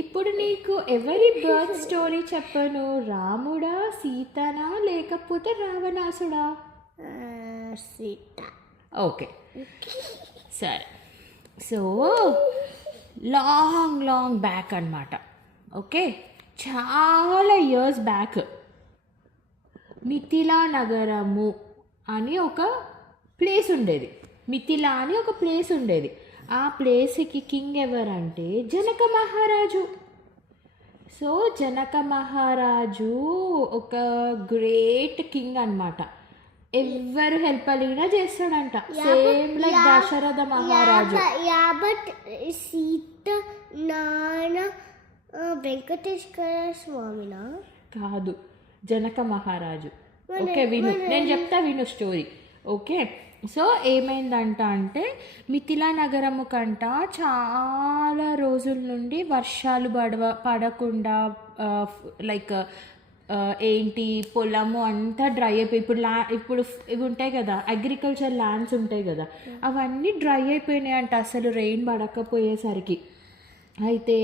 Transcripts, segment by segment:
ఇప్పుడు నీకు ఎవరి బర్త్ స్టోరీ చెప్పను, రాముడా, సీతనా, లేకపోతే రావణాసుడా? సీత. ఓకే సరే. సో లాంగ్ లాంగ్ బ్యాక్ అన్నమాట. ఓకే, చాలా ఇయర్స్ బ్యాక్ మిథిలా నగరము అని ఒక ప్లేస్ ఉండేది. మిథిలా అని ఒక ప్లేస్ ఉండేది. ఆ ప్లేస్కి కింగ్ ఎవరంటే జనక మహారాజు. సో జనక మహారాజు ఒక గ్రేట్ కింగ్ అన్నమాట. ఎవరు హెల్ప్ అడిగినా చేస్తాడంట, సేమ్ లైక్ దశరథ మహారాజు. బట్ సీత నాన్న వెంకటేశ్వర స్వామినా? కాదు, జనక మహారాజు. ఓకే విను, నేను చెప్తా విను స్టోరీ. ఓకే, సో ఏమైందంట అంటే మిథిలా నగరము కంట చాలా రోజుల నుండి వర్షాలు పడకుండా లైక్ ఏంటి పొలము అంతా డ్రై అయిపోయి ఇప్పుడు ఇవి ఉంటాయి కదా, అగ్రికల్చర్ ల్యాండ్స్ ఉంటాయి కదా, అవన్నీ డ్రై అయిపోయినాయి అంట అసలు రెయిన్ పడకపోయేసరికి. అయితే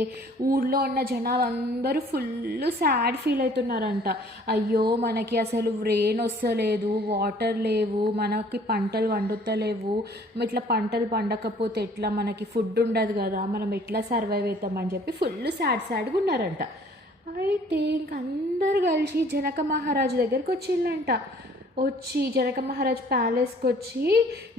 ఊళ్ళో ఉన్న జనాలు అందరూ ఫుల్ సాడ్ ఫీల్ అవుతున్నారంట. అయ్యో మనకి అసలు రెయిన్ వస్తలేదు, వాటర్ లేవు, మనకి పంటలు వండుతలేవు, ఇట్లా పంటలు పండకపోతే ఎట్లా, మనకి ఫుడ్ ఉండదు కదా, మనం ఎట్లా సర్వైవ్ అవుతామని చెప్పి ఫుల్ సాడ్గా ఉన్నారంట. అయితే ఇంక అందరు కలిసి జనక మహారాజు దగ్గరికి వచ్చిందంట. వచ్చి జనక మహారాజు ప్యాలెస్కి వచ్చి,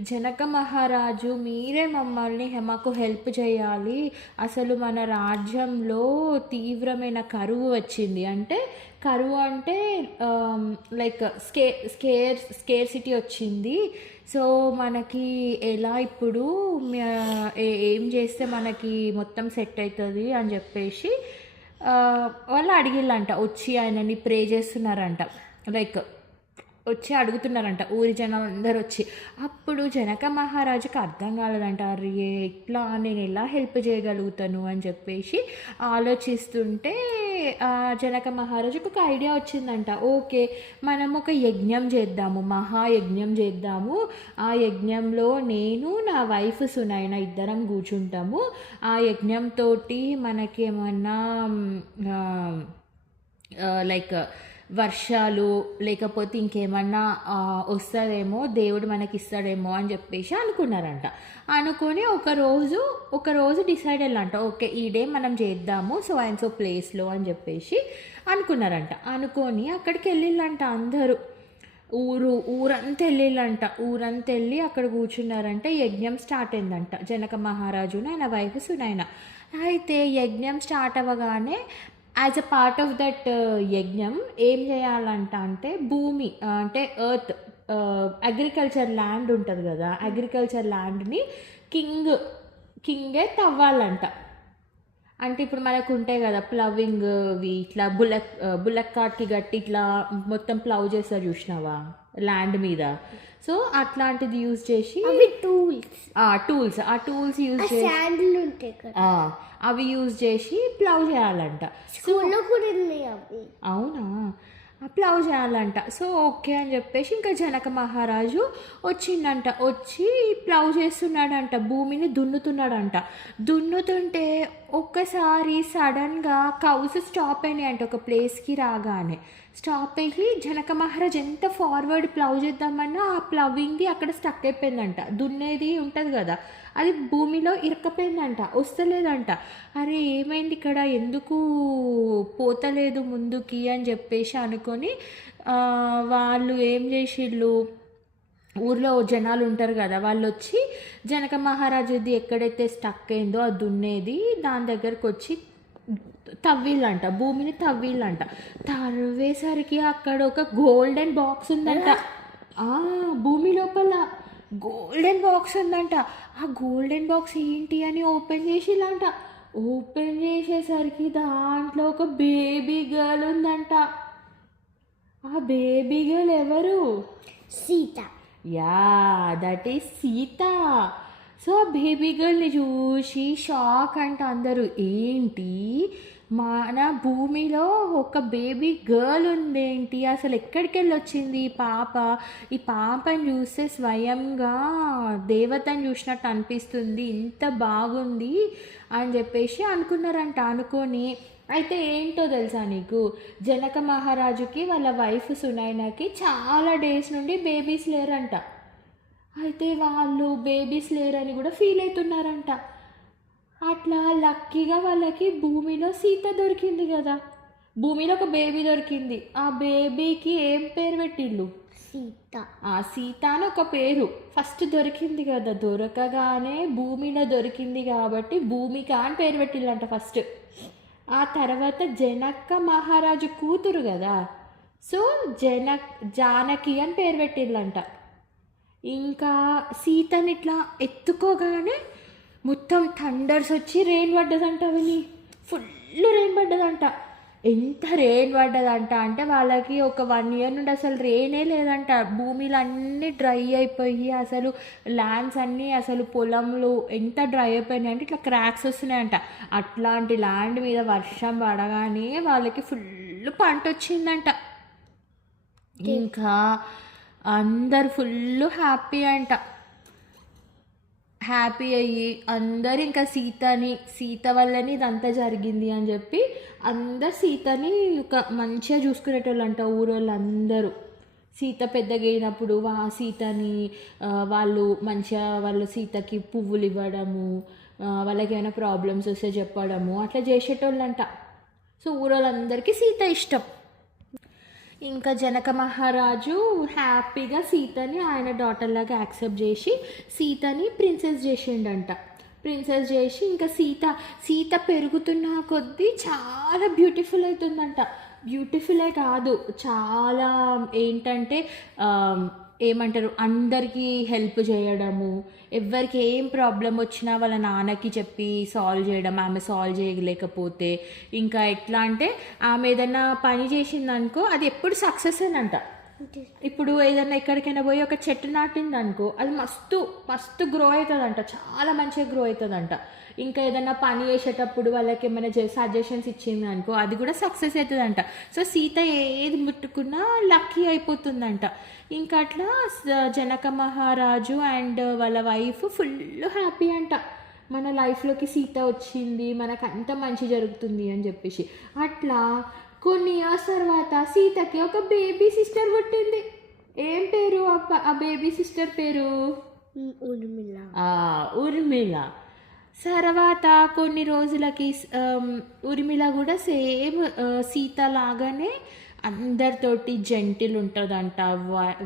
జనక మహారాజు మీరే మమ్మల్ని మాకు హెల్ప్ చేయాలి, అసలు మన రాజ్యంలో తీవ్రమైన కరువు వచ్చింది. అంటే కరువు అంటే లైక్ స్కేర్సిటీ వచ్చింది. సో మనకి ఎలా ఇప్పుడు ఏం చేస్తే మనకి మొత్తం సెట్ అవుతుంది అని చెప్పేసి వాళ్ళు అడిగిళ్ళంట. వచ్చి ఆయనని ప్రే చేస్తున్నారంట, లైక్ వచ్చి అడుగుతున్నారంట ఊరి జనాలు అందరు వచ్చి. అప్పుడు జనక మహారాజుకి అర్థం కాలేదంట, అరే ఎట్లా నేను ఎలా హెల్ప్ చేయగలుగుతాను అని చెప్పేసి ఆలోచిస్తుంటే జనక మహారాజుకి ఒక ఐడియా వచ్చిందంట. ఓకే మనం ఒక యజ్ఞం చేద్దాము, మహాయజ్ఞం చేద్దాము. ఆ యజ్ఞంలో నేను నా వైఫ్ సునైన ఇద్దరం కూర్చుంటాము. ఆ యజ్ఞంతో మనకి ఏమన్నా లైక్ వర్షాలు లేకపోతే ఇంకేమన్నా వస్తుందేమో, దేవుడు మనకి ఇస్తాడేమో అని చెప్పేసి అనుకున్నారంట. అనుకొని ఒకరోజు డిసైడ్ అయ్యారంట, ఓకే ఈ డే మనం చేద్దాము సో అండ్ సో ప్లేస్లో అని చెప్పేసి అనుకున్నారంట. అనుకొని అక్కడికి వెళ్ళిళ్ళంట అందరూ, ఊరంతా వెళ్ళి అక్కడ కూర్చున్నారంటే యజ్ఞం స్టార్ట్ అయిందంట. జనక మహారాజును ఆయన వైఫ్ సునైన. అయితే యజ్ఞం స్టార్ట్ అవ్వగానే as a part of that యజ్ఞం ఏం చేయాలంట అంటే భూమి అంటే ఎర్త్ అగ్రికల్చర్ ల్యాండ్ ఉంటుంది కదా, అగ్రికల్చర్ ల్యాండ్ని కింగే తవ్వాలంట. అంటే ఇప్పుడు మనకు ఉంటాయి కదా ప్లవింగ్వి, ఇట్లా బుల్లక్ కార్ట్కి గట్టి ఇట్లా మొత్తం ప్లవ్ చేస్తారు చూసినావా ల్యాండ్ మీద. సో అట్లాంటిది యూజ్ చేసి టూల్స్ యూజ్ చేసి అవి యూజ్ చేసి ప్లవ్ చేయాలంట. అవునా, ప్లవ్ చేయాలంట. సో ఓకే అని చెప్పేసి ఇంకా జనక మహారాజు వచ్చిండంట. వచ్చి ప్లవ్ చేస్తున్నాడంట, భూమిని దున్నుతున్నాడంట. దున్నుతుంటే ఒక్కసారి సడన్గా కౌస్ స్టాప్ అయినాయి అంట. ఒక ప్లేస్కి రాగానే స్టాప్ అయ్యి జనక మహారాజ్ ఎంత ఫార్వర్డ్ ప్లవ్ చేద్దామన్నా ఆ ప్లవింగ్ది అక్కడ స్టక్ అయిపోయిందంట. దున్నేది ఉంటుంది కదా, అది భూమిలో ఇరకపోయిందంట, వస్తలేదంట. అరే ఏమైంది ఇక్కడ, ఎందుకు పోతలేదు ముందుకి అని చెప్పేసి అనుకొని వాళ్ళు ఏం చేసిళ్ళు, ఊర్లో జనాలు ఉంటారు కదా, వాళ్ళు వచ్చి జనక మహారాజుది ఎక్కడైతే స్టక్ అయిందో ఆ దున్నేది దాని దగ్గరకు వచ్చి తవ్విళ్ళంట, భూమిని తవ్విళ్ళంట. తవ్వేసరికి అక్కడ ఒక గోల్డెన్ బాక్స్ ఉందంట. భూమి లోపల గోల్డెన్ బాక్స్ ఉందంట. ఆ గోల్డెన్ బాక్స్ ఏంటి అని ఓపెన్ చేసిళ్ళంట. ఓపెన్ చేసేసరికి దాంట్లో ఒక బేబీ గర్ల్ ఉందంట. ఆ బేబీ గర్ల్ ఎవరు? Sita. Yeah, that is Sita. So ఆ బేబీ గర్ల్ని చూసి షాక్ అంట అందరూ, ఏంటి మన భూమిలో ఒక బేబీ గర్ల్ ఉందేంటి, అసలు ఎక్కడికి వెళ్ళి వచ్చింది ఈ పాపని చూస్తే స్వయంగా దేవతని చూసినట్టు అనిపిస్తుంది, ఇంత బాగుంది అని చెప్పేసి అనుకున్నారంట. అనుకొని అయితే ఏంటో తెలుసా నీకు, జనక మహారాజుకి వాళ్ళ వైఫ్ సునైనాకి చాలా డేస్ నుండి బేబీస్ లేరంట. అయితే వాళ్ళు బేబీస్ లేరని కూడా ఫీల్ అవుతున్నారంట. అట్లా లక్కీగా వాళ్ళకి భూమిలో సీత దొరికింది కదా, భూమిలో ఒక బేబీ దొరికింది. ఆ బేబీకి ఏం పేరు పెట్టిళ్ళు? సీత. ఆ సీత అని ఒక పేరు ఫస్ట్ దొరికింది కదా, దొరకగానే భూమిలో దొరికింది కాబట్టి భూమిక అని పేరు పెట్టిళ్ళంట ఫస్ట్. ఆ తర్వాత జనక మహారాజు కూతురు కదా, సో జానకి అని పేరు పెట్టిళ్ళంట. ఇంకా సీతని ఇట్లా ఎత్తుకోగానే మొత్తం థండర్స్ వచ్చి రెయిన్ పడ్డదంట. విని ఫుల్ రెయిన్ పడ్డదంట. ఎంత రెయిన్ పడ్డదంట అంటే వాళ్ళకి ఒక 1 year నుండి అసలు రెయినే లేదంట. భూమిలో అన్నీ డ్రై అయిపోయి అసలు ల్యాండ్స్ అన్నీ అసలు పొలంలో ఎంత డ్రై అయిపోయినాయి అంటే ఇట్లా క్రాక్స్ వస్తున్నాయంట. అట్లాంటి ల్యాండ్ మీద వర్షం పడగానే వాళ్ళకి ఫుల్ పంట వచ్చిందంట. ఇంకా అందరు ఫుల్ హ్యాపీ అంట. హ్యాపీ అయ్యి అందరు ఇంకా సీత వల్లనే ఇదంతా జరిగింది అని చెప్పి అందరు సీతని ఒక మంచిగా చూసుకునేటోళ్ళంట ఊరోళ్ళందరూ. సీత పెద్దగా అయినప్పుడు సీతని వాళ్ళు సీతకి పువ్వులు ఇవ్వడము, వాళ్ళకి ఏమైనా ప్రాబ్లమ్స్ వస్తే చెప్పడము అట్లా చేసేటోళ్ళంట. సో ఊరోళ్ళందరికీ సీత ఇష్టం. ఇంకా జనక మహారాజు హ్యాపీగా సీతని ఆయన డాటర్ లాగా యాక్సెప్ట్ చేసి సీతని ప్రిన్సెస్ చేసిండంట. ప్రిన్సెస్ చేసి ఇంకా సీత పెరుగుతున్న కొద్దీ చాలా బ్యూటిఫుల్ అవుతుందంట. బ్యూటిఫుల్లే కాదు, చాలా ఏంటంటే ఏమంటారు, అందరికీ హెల్ప్ చేయడము, ఎవరికి ఏం ప్రాబ్లం వచ్చినా వాళ్ళ నాన్నకి చెప్పి సాల్వ్ చేయడం, ఆమె సాల్వ్ చేయలేకపోతే ఇంకా ఎట్లా అంటే ఆమె ఏదైనా పని చేసిందనుకో అది ఎప్పుడు సక్సెస్ అంట. ఇప్పుడు ఏదైనా ఎక్కడికైనా పోయి ఒక చెట్టు నాటింది అనుకో అది మస్తు గ్రో అవుతుందంట, చాలా మంచిగా గ్రో అవుతుందంట. ఇంకా ఏదైనా పని చేసేటప్పుడు వాళ్ళకి ఏమైనా సజెషన్స్ ఇచ్చింది అనుకో అది కూడా సక్సెస్ అవుతుందంట. సో సీత ఏది ముట్టుకున్నా లక్కీ అయిపోతుందంట. ఇంకా అట్లా జనక మహారాజు అండ్ వాళ్ళ వైఫ్ ఫుల్ హ్యాపీ అంట. మన లైఫ్లోకి సీత వచ్చింది, మనకు అంత మంచి జరుగుతుంది అని చెప్పేసి. అట్లా కొన్ని ఇయర్స్ తర్వాత సీతకి ఒక బేబీ సిస్టర్ పుట్టింది. ఏం పేరు ఆ బేబీ సిస్టర్ పేరు? ఊర్మిళ. తర్వాత కొన్ని రోజులకి ఊర్మిళ కూడా సేమ్ సీత లాగానే అందరితోటి జెంటిల్ ఉంటుందంట,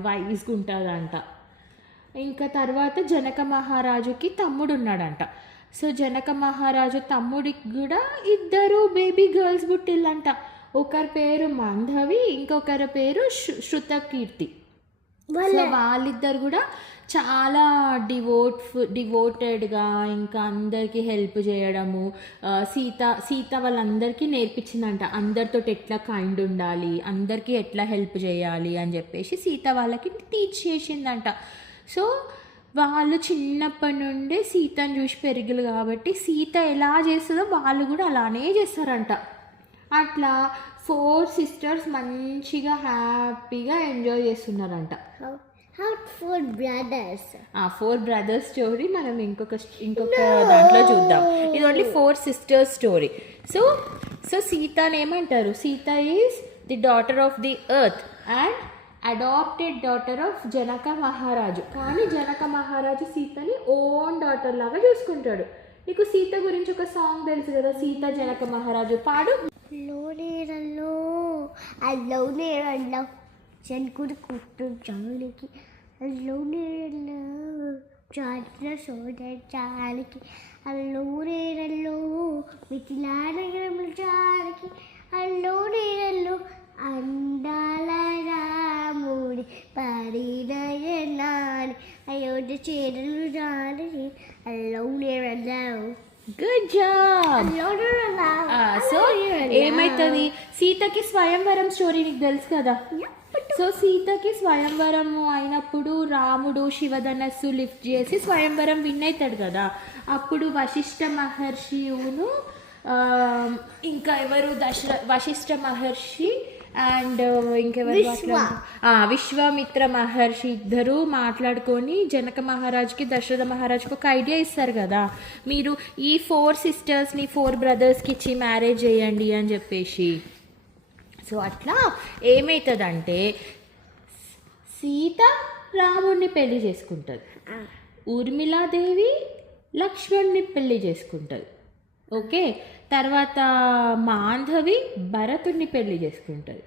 వైస్గా ఉంటుందంట. ఇంకా తర్వాత జనక మహారాజుకి తమ్ముడు ఉన్నాడంట. సో జనక మహారాజు తమ్ముడికి కూడా 2 బేబీ గర్ల్స్ పుట్టిల్లంట. ఒకరి పేరు మాంధవి, ఇంకొకరి పేరు శృతకీర్తి. సో వాళ్ళిద్దరు కూడా చాలా డివోటెడ్గా ఇంకా అందరికీ హెల్ప్ చేయడము. సీత వాళ్ళందరికీ నేర్పించిందంట అందరితో ఎట్లా కైండ్ ఉండాలి, అందరికీ ఎట్లా హెల్ప్ చేయాలి అని చెప్పేసి సీత వాళ్ళకి టీచ్ చేసిందంట. సో వాళ్ళు చిన్నప్పటి నుండే సీతను చూసి పెరిగిలు కాబట్టి సీత ఎలా చేస్తుందో వాళ్ళు కూడా అలానే చేస్తారంట. అట్లా 4 sisters మంచిగా హ్యాపీగా ఎంజాయ్ చేస్తున్నారంట. 4 brothers. 4 brothers స్టోరీ మనం ఇంకొక దాంట్లో చూద్దాం. ఇది ఓన్లీ 4 sisters స్టోరీ. సో సీతని ఏమంటారు, Sita is the daughter of the earth and adopted daughter of Janaka మహారాజు. కానీ జనక మహారాజు సీతని ఓన్ డాటర్ లాగా చూసుకుంటాడు. నీకు సీత గురించి ఒక సాంగ్ తెలుసు కదా, సీత జనక మహారాజు, పాడు. అల్లో నేరల్లో శంకుడు కుట్టు జానికి, అల్లో నేరల్లో చాటిన సోదరికి, అల్లో నేరల్లో మిథిలా నగరంలో జానికి, అల్లో నేరల్లో అందాల రాముడి పరిణయనాని అయోధ్య చేరలు జానికి, అల్లో నేరల్లో. Good job. సో ఏమైతుంది, సీతకి స్వయంవరం స్టోరీ నీకు తెలుసు కదా. సో సీతకి స్వయంవరం అయినప్పుడు రాముడు శివధనస్సు లిఫ్ట్ చేసి స్వయంవరం విన్ అవుతాడు కదా, అప్పుడు వశిష్ఠ మహర్షిను ఇంకా ఎవరు వశిష్ఠ మహర్షి అండ్ ఇంకెవరు విశ్వామిత్ర మహర్షి ఇద్దరు మాట్లాడుకొని జనక మహారాజ్కి దశరథ మహారాజ్కి ఒక ఐడియా ఇస్తారు కదా, మీరు ఈ 4 సిస్టర్స్ని 4 బ్రదర్స్కి ఇచ్చి మ్యారేజ్ చేయండి అని చెప్పేసి. సో అట్లా ఏమవుతుందంటే సీత రాముడిని పెళ్లి చేసుకుంటుంది, ఊర్మిళాదేవి లక్ష్మణ్ని పెళ్లి చేసుకుంటుంది. ఓకే, తర్వాత మాంధవి భరతుడిని పెళ్లి చేసుకుంటుంది,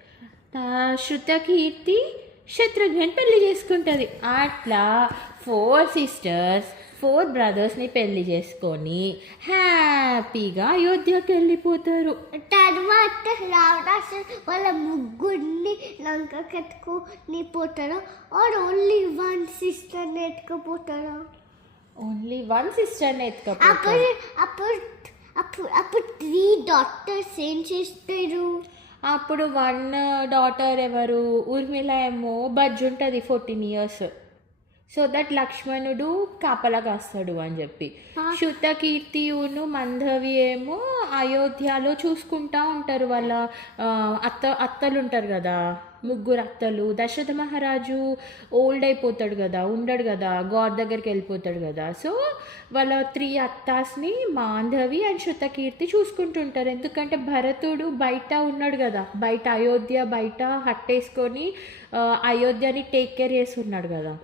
శృతకీర్తి శత్రుఘ్ని పెళ్లి చేసుకుంటుంది. అట్లా 4 సిస్టర్స్ 4 బ్రదర్స్ని పెళ్లి చేసుకొని హ్యాపీగా అయోధ్యకి వెళ్ళిపోతారు. తర్వాత రావణాసుడు వాళ్ళ ముగ్గురిని లంక కట్టుకొని పోతారా, ఆర్ ఓన్లీ 1 సిస్టర్ని ఎత్తుకుపోతారా? ఓన్లీ 1 సిస్టర్ని ఎత్తుకపోతారు. అప్పుడు 3 డాటర్స్ ఏం చేస్తారు? అప్పుడు 1 డాటర్ ఎవరు, ఊర్మిళ ఏమో బజ్జు ఉంటుంది 14 ఇయర్స్, సో దట్ లక్ష్మణుడు కాపలా కాస్తాడు అని చెప్పి. శృతకీర్తియును మంధవి ఏమో అయోధ్యలో చూసుకుంటా ఉంటారు, వాళ్ళ అత్తలు ఉంటారు కదా, 3 అత్తలు. దశరథ మహారాజు ఓల్డ్ అయిపోతాడు కదా, ఉండడు కదా, గాడ్ దగ్గరికి వెళ్ళిపోతాడు కదా, సో వాళ్ళ 3 అత్తాస్ని మాంధవి అండ్ శృతకీర్తి చూసుకుంటుంటారు. ఎందుకంటే భరతుడు బయట ఉన్నాడు కదా, బయట అయోధ్య బయట హట్టేసుకొని అయోధ్యని టేక్ కేర్ చేస్తున్నాడు కదా,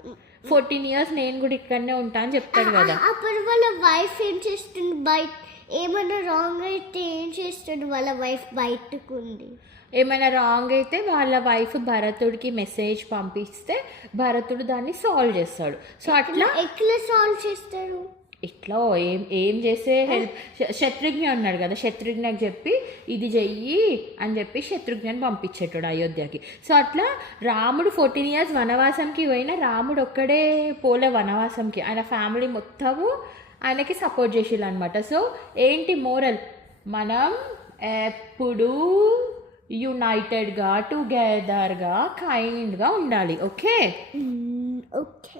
14 ఇయర్స్ నేను కూడా ఇక్కడనే ఉంటా అని చెప్తాడు కదా. అప్పుడు వాళ్ళ వైఫ్ ఏం చేస్తుంది, బయట ఏమైనా రాంగ్ అయితే ఏం చేస్తాడు? వాళ్ళ వైఫ్ బయటకు ఉంది, ఏమైనా రాంగ్ అయితే వాళ్ళ వైఫ్ భరతుడికి మెసేజ్ పంపిస్తే భరతుడు దాన్ని సాల్వ్ చేస్తాడు. సో అట్లా ఎట్లా సాల్వ్ చేస్తారు? ఇట్లా ఏం చేసే హెల్ప్, శత్రుఘ్న ఉన్నాడు కదా, శత్రుఘ్నకి చెప్పి ఇది చెయ్యి అని చెప్పి శత్రుఘ్నని పంపించేటాడు అయోధ్యకి. సో అట్లా రాముడు 14 ఇయర్స్ వనవాసంకి పోయినా రాముడు ఒక్కడే పోలే వనవాసంకి, ఆయన ఫ్యామిలీ మొత్తము ఆయనకి సపోర్ట్ చేసిళ్ళు అనమాట. సో ఏంటి మోరల్, మనం ఎప్పుడూ యునైటెడ్గా టుగెదర్గా కైండ్గా ఉండాలి. Okay okay.